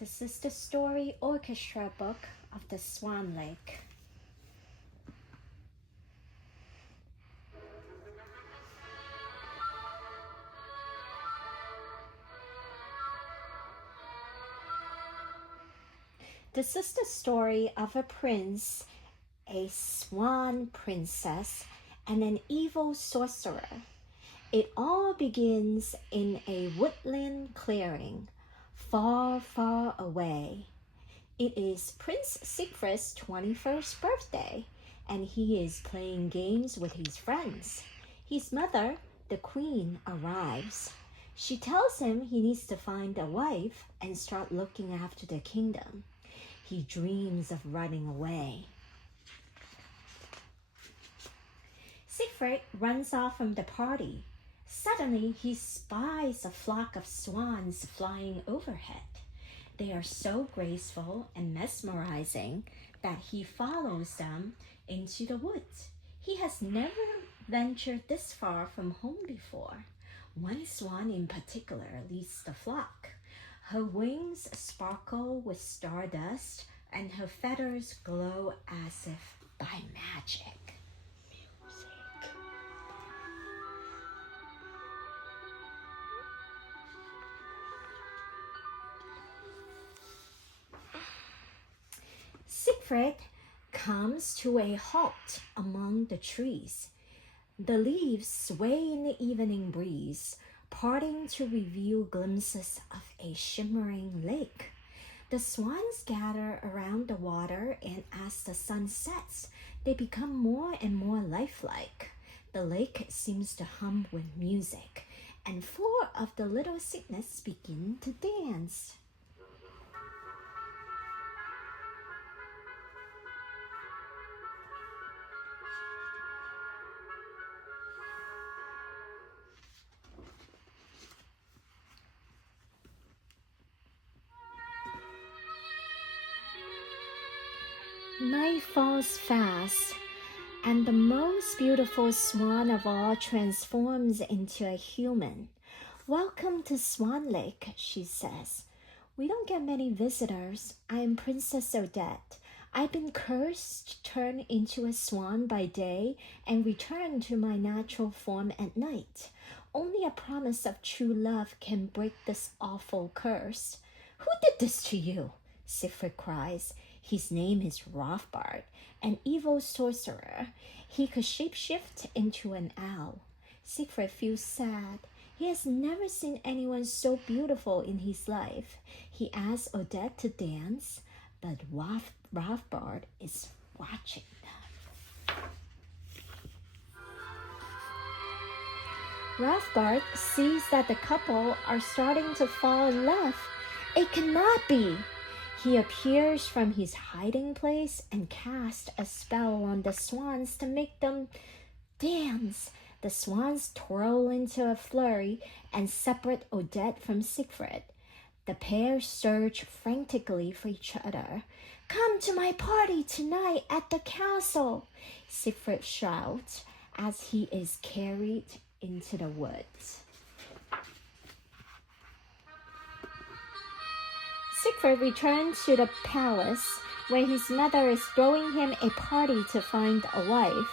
This is the story orchestra book of the Swan Lake. This is the story of a prince, a swan princess, and an evil sorcerer. It all begins in a woodland clearing, far, far away. It is Prince Siegfried's 21st birthday, and he is playing games with his friends. His mother, the queen, arrives. She tells him he needs to find a wife and start looking after the kingdom. He dreams of running away. Siegfried runs off from the party. Suddenly, he spies a flock of swans flying overhead. They are so graceful and mesmerizing that he follows them into the woods. He has never ventured this far from home before. One swan in particular leads the flock. Her wings sparkle with stardust, and her feathers glow as if by magic. Siegfried comes to a halt among the trees. The leaves sway in the evening breeze, parting to reveal glimpses of a shimmering lake. The swans gather around the water, and as the sun sets, they become more and more lifelike. The lake seems to hum with music, and 4 of the little cygnets begin to dance. Night falls fast, and the most beautiful swan of all transforms into a human. "Welcome to Swan Lake," she says. "We don't get many visitors. I am Princess Odette. I've been cursed to turn into a swan by day and return to my natural form at night. Only a promise of true love can break this awful curse." "Who did this to you?" Siegfried cries. His name is Rothbard, an evil sorcerer. He could shapeshift into an owl. Siegfried feels sad. He has never seen anyone so beautiful in his life. He asks Odette to dance, but Rothbard is watching them. Rothbard sees that the couple are starting to fall in love. It cannot be! He appears from his hiding place and casts a spell on the swans to make them dance. The swans twirl into a flurry and separate Odette from Siegfried. The pair search frantically for each other. "Come to my party tonight at the castle," Siegfried shouts as he is carried into the woods. Siegfried returns to the palace, where his mother is throwing him a party to find a wife.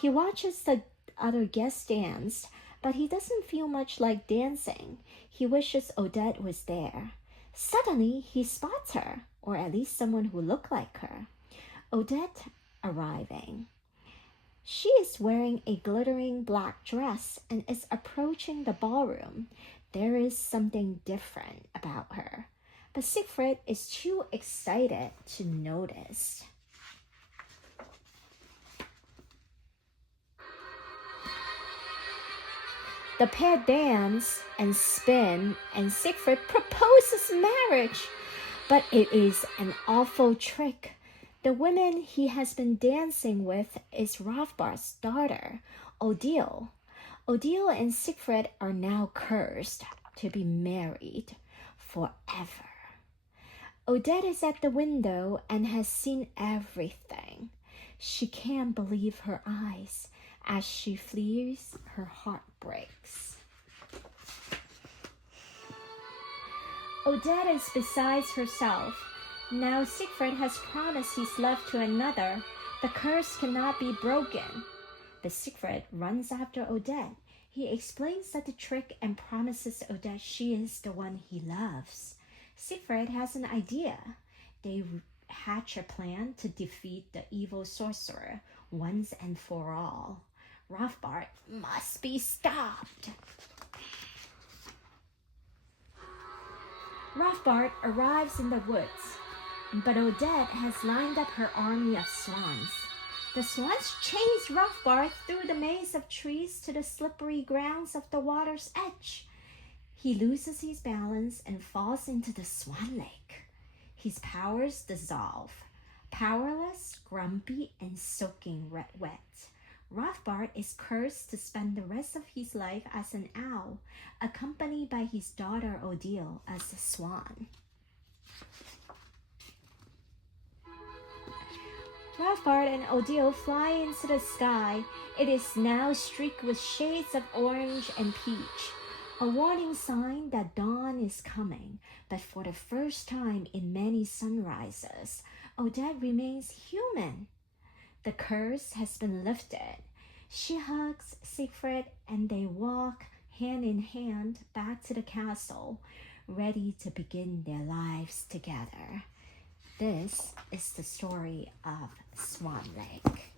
He watches the other guests dance, but he doesn't feel much like dancing. He wishes Odette was there. Suddenly, he spots her, or at least someone who looked like her. Odette arriving. She is wearing a glittering black dress and is approaching the ballroom. There is something different about her, but Siegfried is too excited to notice. The pair dance and spin, and Siegfried proposes marriage. But it is an awful trick. The woman he has been dancing with is Rothbard's daughter, Odile. Odile and Siegfried are now cursed to be married forever. Odette is at the window and has seen everything. She can't believe her eyes. As she flees, her heart breaks. Odette is besides herself. Now Siegfried has promised his love to another. The curse cannot be broken. But Siegfried runs after Odette. He explains that the trick and promises Odette she is the one he loves. Siegfried has an idea. They hatch a plan to defeat the evil sorcerer once and for all. Rothbart must be stopped. Rothbart arrives in the woods, but Odette has lined up her army of swans. The swans chase Rothbart through the maze of trees to the slippery grounds of the water's edge. He loses his balance and falls into the Swan Lake. His powers dissolve. Powerless, grumpy, and soaking wet. Rothbart is cursed to spend the rest of his life as an owl, accompanied by his daughter Odile as a swan. Rothbart and Odile fly into the sky. It is now streaked with shades of orange and peach, a warning sign that dawn is coming. But for the first time in many sunrises, Odette remains human. The curse has been lifted. She hugs Siegfried and they walk hand in hand back to the castle, ready to begin their lives together. This is the story of Swan Lake.